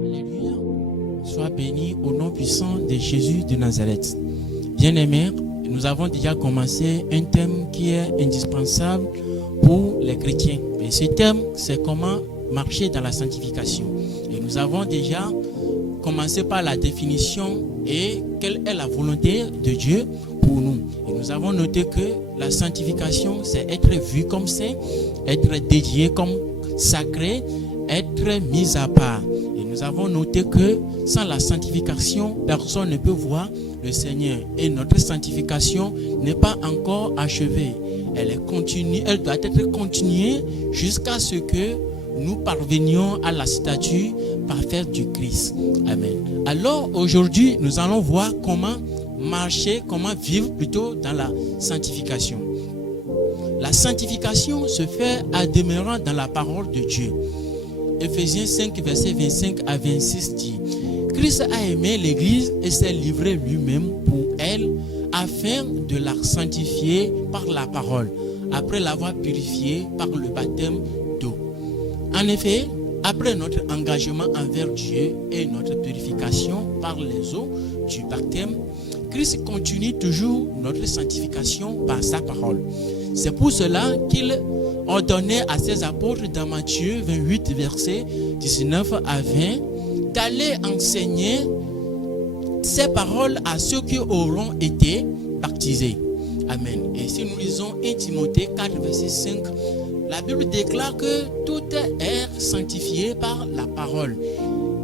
Alléluia. Sois béni au nom puissant de Jésus de Nazareth. Bien-aimés, nous avons déjà commencé un thème qui est indispensable pour les chrétiens. Et ce thème, c'est comment marcher dans la sanctification. Et nous avons déjà commencé par la définition et quelle est la volonté de Dieu pour nous. Et nous avons noté que la sanctification, c'est être vu comme saint, être dédié comme sacré, être mis à part. Et nous avons noté que sans la sanctification, personne ne peut voir le Seigneur. Et notre sanctification n'est pas encore achevée. Elle est continue, elle doit être continuée jusqu'à ce que nous parvenions à la stature parfaite du Christ. Amen. Alors aujourd'hui, nous allons voir comment marcher, comment vivre plutôt dans la sanctification. La sanctification se fait en demeurant dans la parole de Dieu. Éphésiens 5, versets 25 à 26 dit: Christ a aimé l'Église et s'est livré lui-même pour elle afin de la sanctifier par la parole, après l'avoir purifiée par le baptême d'eau. En effet, après notre engagement envers Dieu et notre purification par les eaux du baptême, Christ continue toujours notre sanctification par sa parole. C'est pour cela qu'il ordonnait à ses apôtres dans Matthieu 28, versets 19 à 20, d'aller enseigner ces paroles à ceux qui auront été baptisés. Amen. Et si nous lisons 1 Timothée 4, verset 5, la Bible déclare que tout est sanctifié par la parole,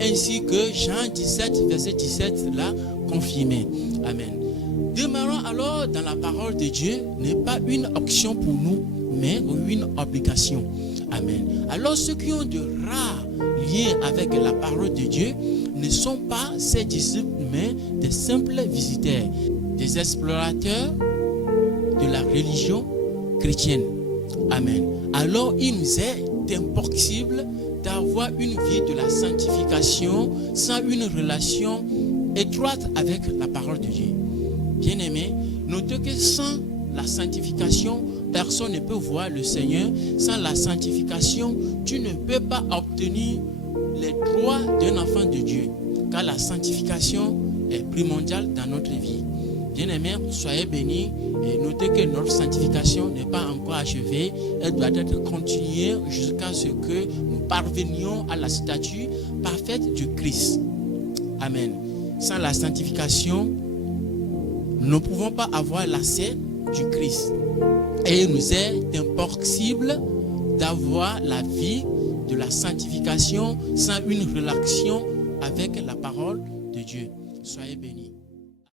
ainsi que Jean 17, verset 17 l'a confirmé. Amen. Demeurons alors dans la parole de Dieu n'est pas une option pour nous, mais une obligation. Amen. Alors ceux qui ont de rares liens avec la parole de Dieu ne sont pas ses disciples, mais des simples visiteurs, des explorateurs de la religion chrétienne. Amen. Alors il nous est impossible d'avoir une vie de la sanctification sans une relation étroite avec la parole de Dieu. Bien-aimés, notez que sans la sanctification, personne ne peut voir le Seigneur. Sans la sanctification, tu ne peux pas obtenir les droits d'un enfant de Dieu, car la sanctification est primordiale dans notre vie. Bien-aimés, soyez bénis et notez que notre sanctification n'est pas encore achevée. Elle doit être continuée jusqu'à ce que nous parvenions à la stature parfaite du Christ. Amen. Sans la sanctification, nous ne pouvons pas avoir l'accès du Christ. Et il nous est impossible d'avoir la vie de la sanctification sans une relation avec la parole de Dieu. Soyez bénis.